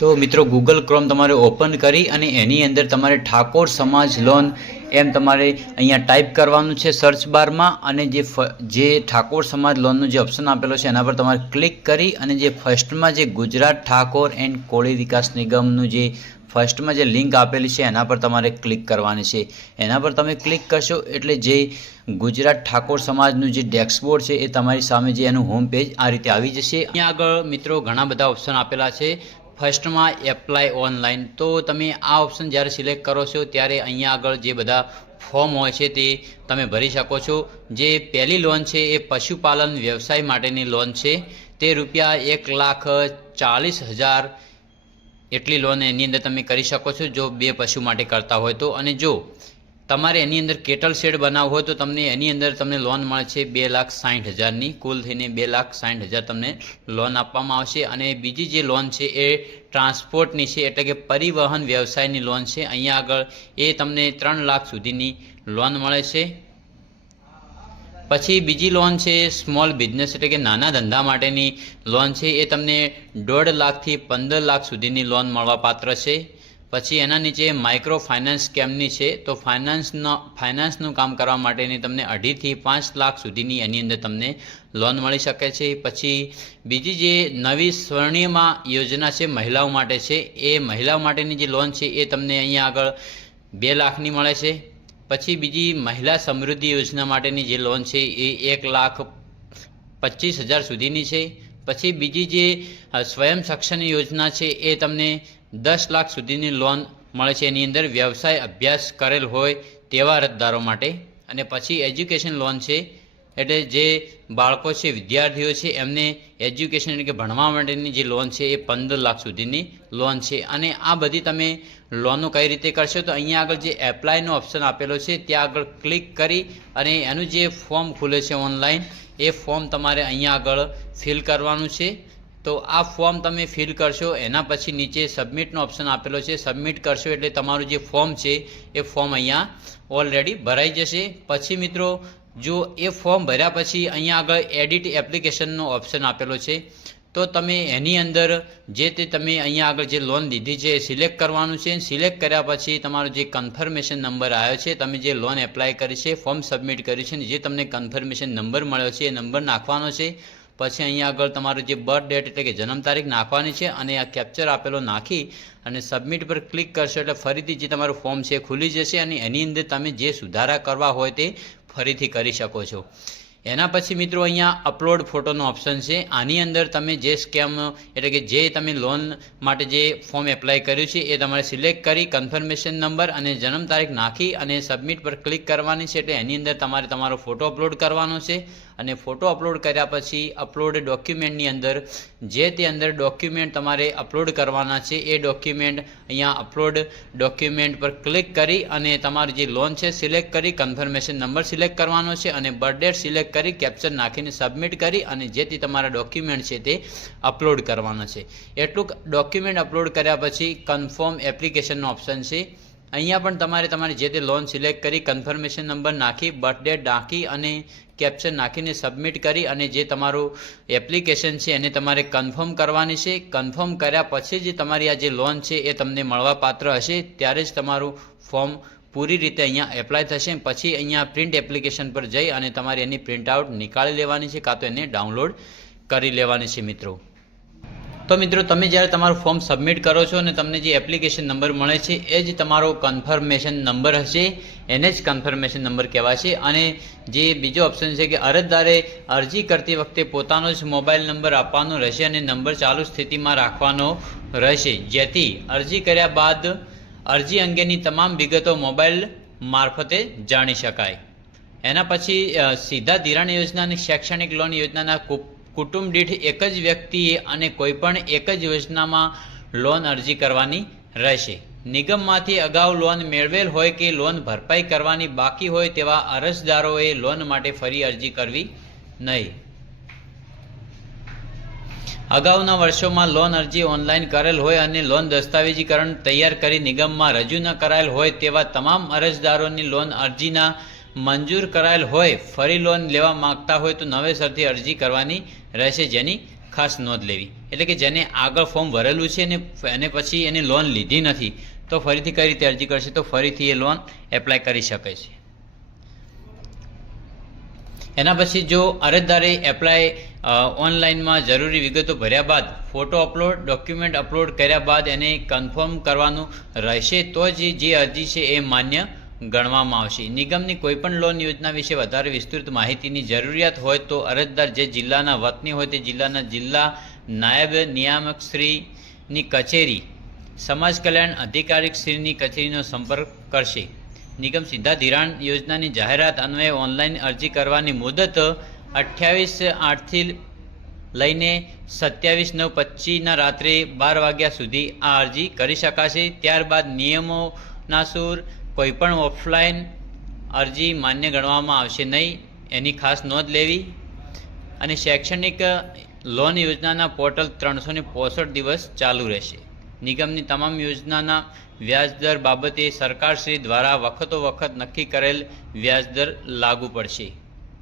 તો મિત્રો Google chrome તમારે ઓપન કરી અને એની અંદર તમારે ઠાકોર સમાજ લોન એમ તમારે અહીંયા ટાઈપ કરવાનું છે સર્ચ બારમાં અને જે જે ઠાકોર સમાજ લોનનો જે ઓપ્શન આપેલો છે એના પર તમારે ક્લિક કરી અને જે ફર્સ્ટમાં જે ગુજરાત ઠાકોર એન્ડ કોળી વિકાસ નિગમનું જે ફર્સ્ટમાં જે લિંક આપેલી છે એના પર તમારે ક્લિક કરવાની છે. એના પર તમે ક્લિક કરશો એટલે જે ગુજરાત ઠાકોર સમાજનું જે ડેસ્કબોર્ડ છે એ તમારી સામે જે એનું હોમ પેજ આ રીતે આવી જશે. અહીંયા આગળ મિત્રો ઘણા બધા ઓપ્શન આપેલા છે. ફર્સ્ટમાં એપ્લાય ઓનલાઈન. તો તમે આ ઓપ્શન જ્યારે સિલેક્ટ કરો છો, ત્યારે અહીંયા આગળ જે બધા ફોર્મ હોય છે તે તમે ભરી શકો છો. જે પહેલી લોન છે એ પશુપાલન વ્યવસાય માટેની લોન છે. તે રૂપિયા એક લાખ ચાલીસ હજાર એટલી લોન એની અંદર તમે કરી શકો છો, જો બે પશુ માટે કરતા હોય તો. અને જો તમારે એની અંદર કેટલ શેડ બનાવવો હોય તો તમને એની અંદર તમને લોન મળે છે બે લાખ સાઠ હજારની. કુલ થઈને બે લાખ સાઠ હજાર તમને લોન આપવામાં આવશે. અને બીજી જે લોન છે એ ટ્રાન્સપોર્ટની છે, એટલે કે પરિવહન વ્યવસાયની લોન છે. અહીંયા આગળ એ તમને ત્રણ લાખ સુધીની લોન મળે છે. પછી બીજી લોન છે સ્મોલ બિઝનેસ એટલે કે નાના ધંધા માટેની લોન છે. એ તમને દોઢ લાખથી પંદર લાખ સુધીની લોન મળવાપાત્ર છે. પછી એના નીચે માઇક્રો ફાઇનાન્સ સ્કેમની છે, તો ફાઇનાન્સનો ફાઇનાન્સનું કામ કરવા માટેની તમને અઢીથી પાંચ લાખ સુધીની એની અંદર તમને લોન મળી શકે છે. પછી બીજી જે નવી સ્વર્ણિમા યોજના છે મહિલાઓ માટે છે, એ મહિલાઓ માટેની જે લોન છે, એ તમને અહીંયા આગળ બે લાખની મળે છે. પછી બીજી મહિલા સમૃદ્ધિ યોજના માટેની જે લોન છે, એ એક લાખ પચીસ હજાર સુધીની છે. પછી બીજી જે સ્વયં સક્ષમ યોજના છે, એ તમને દસ લાખ સુધીની લોન મળે છે. એની અંદર વ્યવસાય અભ્યાસ કરેલ હોય તેવા અરજદારો માટે. અને પછી એજ્યુકેશન લોન છે. એટલે જે બાળકો છે, વિદ્યાર્થીઓ છે, એમને એજ્યુકેશન એટલે કે ભણવા માટેની જે લોન છે, એ પંદર લાખ સુધીની લોન છે. અને આ બધી તમે લોનો કઈ રીતે કરશો? તો અહીંયા આગળ જે એપ્લાયનો ઓપ્શન આપેલો છે, ત્યાં આગળ ક્લિક કરી અને એનું જે ફોર્મ ખુલે છે ઓનલાઈન, એ ફોર્મ તમારે અહીંયા આગળ ફિલ કરવાનું છે. તો આ ફોર્મ તમે ફિલ કરશો. એના પછી નીચે સબમિટનો ઓપ્શન આપેલો છે. સબમિટ કરશો એટલે તમારું જે ફોર્મ છે, એ ફોર્મ અહીંયા ઓલરેડી ભરાઈ જશે. પછી મિત્રો, જો એ ફોર્મ ભર્યા પછી અહીંયા આગળ એડિટ એપ્લિકેશનનો ઓપ્શન આપેલો છે. તો તમે એની અંદર જે તે તમે અહીંયા આગળ જે લોન લીધી છે એ સિલેક્ટ કરવાનું છે. સિલેક્ટ કર્યા પછી તમારો જે કન્ફર્મેશન નંબર આવ્યો છે, તમે જે લોન એપ્લાય કરી છે ફોર્મ સબમિટ કર્યું છે ને જે તમને કન્ફર્મેશન નંબર મળ્યો છે, એ નંબર નાખવાનો છે. પછી અહીંયા આગળ તમારું જે બર્થ ડેટ એટલે કે જન્મ તારીખ નાખવાની છે અને આ કેપ્ચર આપેલો નાખી અને સબમિટ પર ક્લિક કરશો એટલે ફરીથી જે તમારું ફોર્મ છે ખુલી જશે અને એની અંદર તમે જે સુધારા કરવા હોય તે ફરીથી કરી શકો છો. એના પછી મિત્રો અહીંયા અપલોડ ફોટોનો ઓપ્શન છે. આની અંદર તમે જે સ્કેમ એટલે કે જે તમે લોન માટે જે ફોર્મ એપ્લાય કર્યું છે એ તમારે સિલેક્ટ કરી કન્ફર્મેશન નંબર અને જન્મ તારીખ નાખી અને સબમિટ પર ક્લિક કરવાની છે એટલે એની અંદર તમારે તમારો ફોટો અપલોડ કરવાનો છે. અને ફોટો અપલોડ કર્યા પછી અપલોડ ડોક્યુમેન્ટની અંદર જે તે અંદર ડોક્યુમેન્ટ તમારે અપલોડ કરવાના છે, એ ડોક્યુમેન્ટ અહીંયા અપલોડ ડોક્યુમેન્ટ પર ક્લિક કરી અને તમારી જે લોન છે સિલેક્ટ કરી, કન્ફર્મેશન નંબર સિલેક્ટ કરવાનો છે અને બર્થ સિલેક્ટ કરી કેપ્ચર નાખીને સબમિટ કરી અને જેથી તમારા ડોક્યુમેન્ટ છે તે અપલોડ કરવાના છે. એટલું ડોક્યુમેન્ટ અપલોડ કર્યા પછી કન્ફર્મ એપ્લિકેશનનો ઓપ્શન છે. અહીંયા પણ તમારે તમારી જે તે લોન સિલેક્ટ કરી કન્ફર્મેશન નંબર નાખી બર્થ ડેટ નાખી અને કેપ્શન નાખીને સબમિટ કરી અને જે તમારું એપ્લિકેશન છે એને તમારે કન્ફર્મ કરવાની છે. કન્ફર્મ કર્યા પછી જે તમારી આ જે લોન છે એ તમને મળવાપાત્ર હશે. ત્યારે જ તમારું ફોર્મ પૂરી રીતે અહીંયા એપ્લાય થશે. પછી અહીંયા પ્રિન્ટ એપ્લિકેશન પર જઈ અને તમારે એની પ્રિન્ટ આઉટ નીકાળી લેવાની છે કાં તો એને ડાઉનલોડ કરી લેવાની છે મિત્રો. તો મિત્રો, તમે જ્યારે તમારું ફોર્મ સબમિટ કરો છો અને તમને જે એપ્લિકેશન નંબર મળે છે, એ જ તમારો કન્ફર્મેશન નંબર હશે. એને જ કન્ફર્મેશન નંબર કહેવાય છે અને જે બીજો ઓપ્શન છે કે અરજદારે અરજી કરતી વખતે પોતાનો જ મોબાઈલ નંબર આપવાનો રહેશે અને નંબર ચાલુ સ્થિતિમાં રાખવાનો રહેશે. જેથી અરજી કર્યા બાદ અરજી અંગેની તમામ વિગતો મોબાઈલ મારફતે જાણી શકાય. એના પછી સીધા ધિરાણ યોજના અને શૈક્ષણિક લોન યોજનાના કુટુંબ દીઠ એક જ વ્યક્તિએ અને કોઈપણ એક જ યોજનામાં લોન અરજી કરવાની રહેશે. નિગમમાંથી અગાઉ લોન મેળવેલ હોય કે લોન ભરપાઈ કરવાની બાકી હોય તેવા અરજદારોએ લોન માટે ફરી અરજી કરવી નહીં. અગાઉના વર્ષોમાં લોન અરજી ઓનલાઈન કરેલ હોય અને લોન દસ્તાવેજીકરણ તૈયાર કરી નિગમમાં રજૂ ન કરાયેલ હોય તેવા તમામ અરજદારોની લોન અરજીના મંજૂર કરાયેલ હોય, ફરી લોન લેવા માંગતા હોય તો નવેસરથી અરજી કરવાની રહેશે જેની ખાસ નોંધ લેવી. એટલે કે જેને આગળ ફોર્મ ભરેલું છે અને અને પછી એની લોન લીધી નથી, તો ફરીથી કઈ રીતે અરજી કરશે? તો ફરીથી એ લોન એપ્લાય કરી શકે છે. એના પછી જો અરજદારે એપ્લાય ઓનલાઈનમાં જરૂરી વિગતો ભર્યા બાદ ફોટો અપલોડ ડોક્યુમેન્ટ અપલોડ કર્યા બાદ એને કન્ફર્મ કરવાનું રહેશે, તો જ જે અરજી છે એ માન્ય ગણવામાં આવશે. નિગમની કોઈપણ લોન યોજના વિશે વધારે વિસ્તૃત માહિતીની જરૂરિયાત હોય તો અરજદાર જે જિલ્લાના વતની હોય તે જિલ્લાના જિલ્લા નાયબ નિયામક શ્રીની કચેરી, સમાજ કલ્યાણ અધિકારી શ્રીની કચેરીનો સંપર્ક કરશે. નિગમ સીધા ધિરાણ યોજનાની જાહેરાત અન્વયે ઓનલાઈન અરજી કરવાની મુદત અઠ્યાવીસ આઠથી લઈને સત્યાવીસ નવ પચીસના રાત્રે બાર વાગ્યા સુધી આ અરજી કરી શકાશે. ત્યારબાદ નિયમોના સૂર કોઈપણ ઓફલાઈન અરજી માન્ય ગણવામાં આવશે નહીં, એની ખાસ નોંધ લેવી અને શૈક્ષણિક લોન યોજનાના પોર્ટલ ત્રણસો ને પોસઠ દિવસ ચાલુ રહેશે. નિગમની તમામ યોજનાના વ્યાજદર બાબતે સરકારશ્રી દ્વારા વખતો વખત નક્કી કરેલ વ્યાજદર લાગુ પડશે.